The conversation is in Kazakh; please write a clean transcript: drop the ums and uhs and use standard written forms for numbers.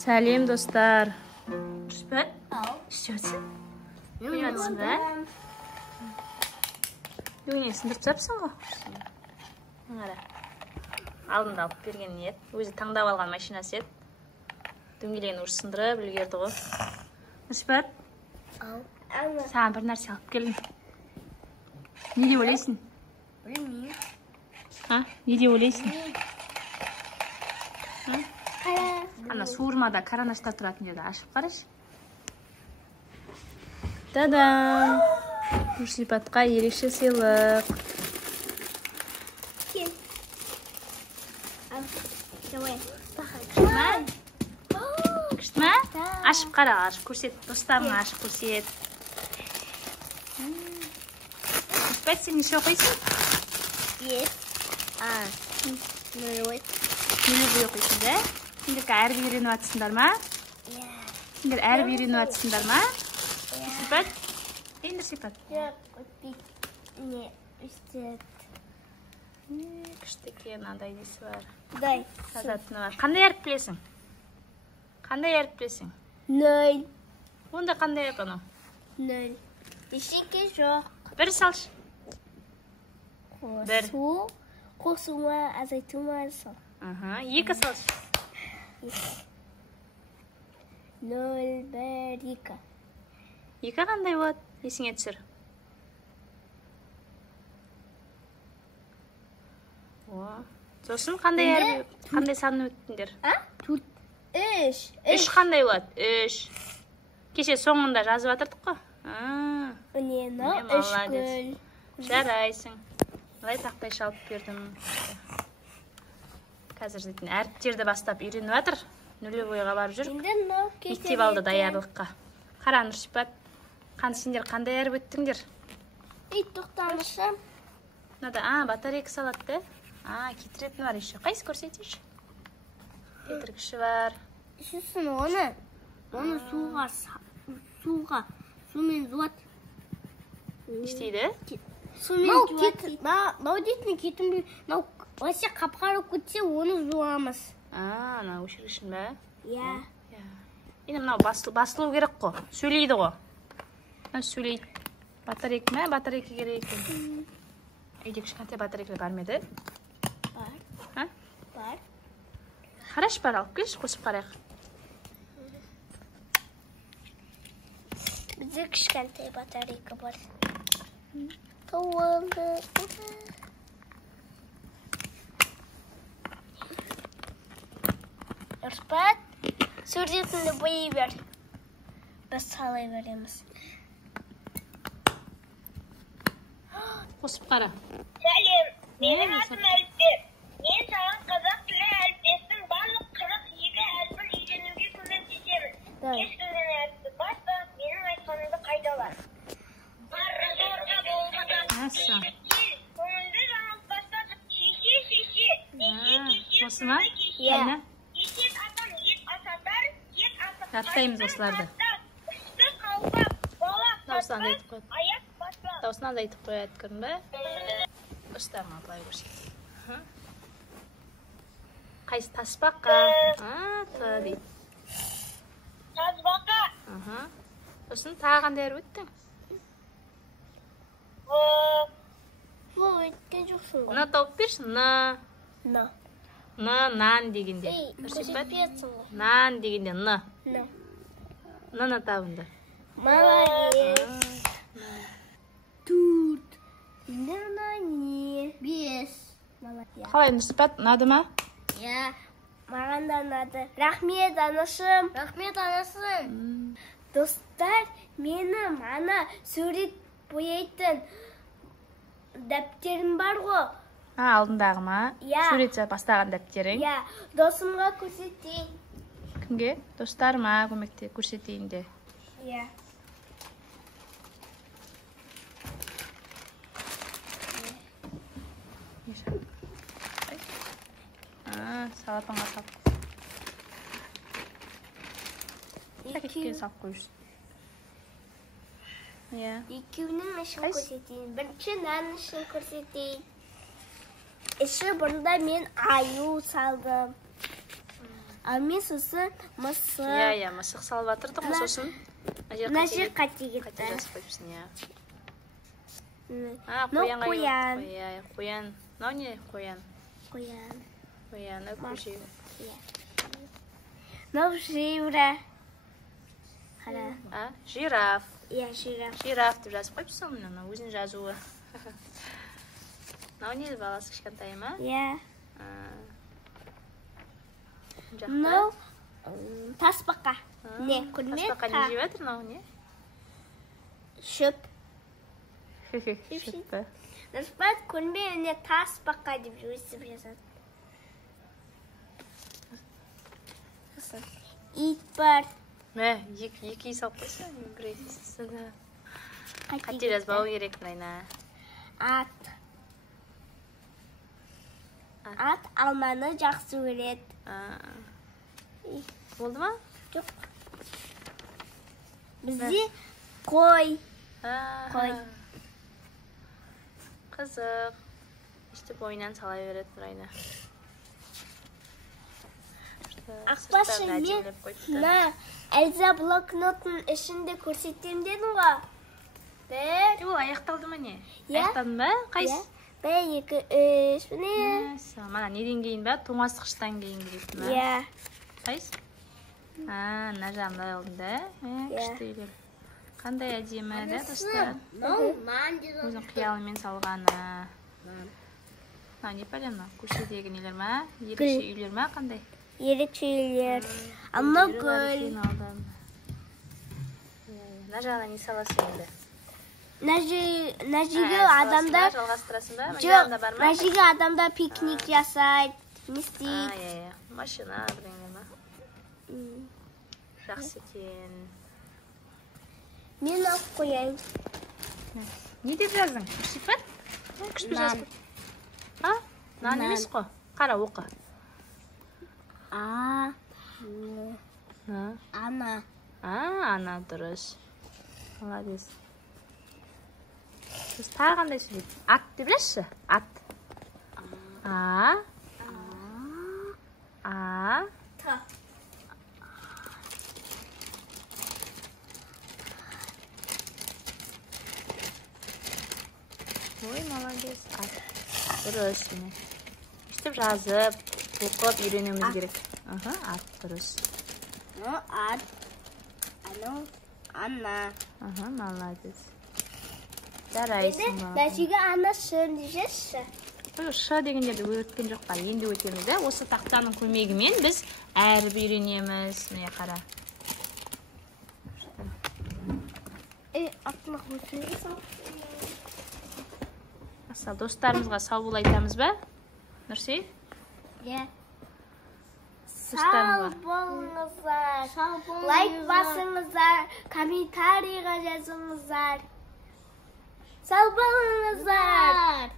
Сәлем достар. Шпат? Ау. Ішесің? Не ойлатсың ба? Өңнен сындырып тапсың ғой? Аңара. Алдында алып берген ет. Өзі таңдап алған машинасы ет. Дөңгелегін ұрыс сындырып үлгерді ғой. Шпат? Ау. Саған бір нәрсе алып келдім. Не деп ойлайсың? Білмеймін. Не деп ойлайсың? Қара. Ана суырмада каранаштар тұратын жерді ашып қарашы. Та-дам! Нұрсипатқа ерекше сыйлық. Кел. Давай. Күшті ма? Күшті ма? Ашып қара, ашып көрсет. Достарыңа ашып көрсет. Нұрсипат, сен неше оқисың? Ет. Нөл оқисың, да? Сендер әріп үйреніп атсыңдар ма? Сендер әріп үйреніп атсыңдар ма? Нұрсипат? Нұрсипат? Не, үстет. Күшті екен, андай несі бар. Дай. Сазатыны бар. Қандай әріп білесің? Қандай әріп білесің? Нөл. Онда қандай әріп анау? Нөл. Ештеңке жоқ. Бір салшы. Бір. Қосу. Қосу ма, азайту ма сал. Екі салшы. Нөл, бір, екі. Екі қандай болады? Есіңе түсір. Сосын қандай санын өттіңдер? Төрт. Үш. Үш қандай болады? Үш. Кеше соңында жазып атырдық қой. Үнені үш гүл. Жарайсың. Олай тақтай шалып бердім. Қазір зетін әріптерді бастап үйреніп атыр. Нөлевойға барып жүр. Мектеп алды даярлыққа. Қара Нұрсипат. Сендер қандай әріп өттіңдер? Тоқтамышым. Батарейка салатты. Кетіретіні бар еще. Қайсы көрсетейші? Кетіргіші бар. Шысын оны сумен жуат. Іштейді? Сумен жуат. Мау дейтін кетінбей, вообще қап-қарып кетсе, оны жуамыз. Өшіргішін бә? Иә. Енді мынау басылу керек қой. Сөйлейді ғой. Сөйлейді. Батарейка ма? Батарейка керек екен. Үйде кішкентай батарейка бар ма еді? Бар. Қараш бар, алып келші, қосып қарайық. Бізде кішкентай батарейка бар. Тауылды. Ұрспат, суретіңді бойы бер. Біз салай береміз. Қосып қара. Сәлем, менің атым Әліпбек. Мен саған қазақ тілі әліппесінің барлық 42 әрпін үйренуге көмектесемін. Кез келген әріпті баспа, менің айтқанымды қайталар. Зорға болмаса, көңілді жаңылтпастан, шеше, Осы ма? Иә. есет атан ет асатар, ет асатар, Жаттаймыз осыларды. үсті қалпа, бала Дауысынан да қатпа, айтып қойып. аяқ баспа. Дауысынан да айтып қояды, көрдің бе? Ұстарыңа былай көрсет. Қайсы таспаққа? Дейді. Тазбақа, Сосын тағы қандай әріп өттің? Бұл өткен жоқсың ғой. Ны тауып берші. На. Нан дегенде. Көрсетпетсің ғой. Нан дегенде ны. На. Ны табынды. Молодец. Тут. Не. Бес. Молодец. Қалай Нұрсипат, ұнады ма? Иә. Маған да ұнады. Рахмет, анашым. Рахмет, анашым. Достар, менің ана сурет бояйтын дәптерім бар ғой. Алдындағы ма? Иә. Сурет бастаған дәптерің? Иә, досымға көрсетейін. Кімге? Достарыма көмекте көрсетейін де. Иә. Салапанға салып. Пакетке салып қойырсың. Екеуінің ішін көрсетейін. Бірінші нан ішін көрсетейін. Іші бұрында мен аю салдым. Ал мен сосын мысық. Иә, мысық салып жатырдық қой сосын. Мына жер қате Қате кетті. жазып қойыпсың, иә. Мынау қоян. Қоян. Мынау не қоян? Қоян. Қояны көше. Мынау зебра. Қара. Жираф. Иә, жираф. Жираф деп жазып қойыпсың, мына өзің жазуы. Мынау не баласы кішкентай ма? Иә. Жақта. Мынау тасбақа. Не, көрме? Тасбақа не жеп жатыр, мынау не? Шөп. Шөп пе? Нұрсипат көрме, не тасбақа деп өсіп жазады. Ит бар. Мә, екі салып қойсын, бір етсін. Қате жазбау керек мынайна. Ат. Ат алманы жақсы көреді. Болды ма? Жоқ. Бізде қой. Қой. Қызық. Ештеп ойынан сала береді Нұрайна. Ақбашы, мен мына Эльза блокноттың ішінде көрсетем дедің ғой. Бір. Ол аяқталды ма не? Иә. Аяқталды ба? Қайсы? Бір, екі, үш, міне. Мана неден кейін ба? Тоңазытқыштан кейін келетін ба? Иә. Қайсы? Мына жағында алдың да? Күшті үйлер. Қандай әдемі, да, достар? Өзің қиялымен салғаны. Не пәлем, көшедегі нелер ма? Ерекше үйлер ма? Қандай? Ерекше үйлер. Мынау гүл. Мына жағына не саласың енді? Мына жерге адамдар... Жалғастырасың ба? Жоқ, мына жерге адамдар пикник жасайды. Не істейді? Машина бірдеңе ма? Жақсы екен. Мен алып қояйын. Не деп жаздың? Сипат? Күшті жаздың. Нан емес қой. Қара оқы. Ана. Ана дұрыс. Молодец. Сіз тағы қандай сөйлейді? Ат деп жазшы? Ат. Та. Ой, молодец. Ат. Дұрыс. Үштіп жазып, оқып, үйренуіміз керек. Ат дұрыс. Ат. Ана. Молодец. Жарайсың ба? Нәтиге ана шын дежеші. Ш дегендерді өткен жоқ па? Енді өтеміз да. Осы тақтаның көмегімен біз әріп үйренеміз. Міне қара. Артына қойсын. Асал, достарымызға сау бол айтамыз ба? Нұрсей? Иә. Сау болыңыздар. Лайк басыңыздар. Комментарийға жазыңыздар. Сау болыңыздар.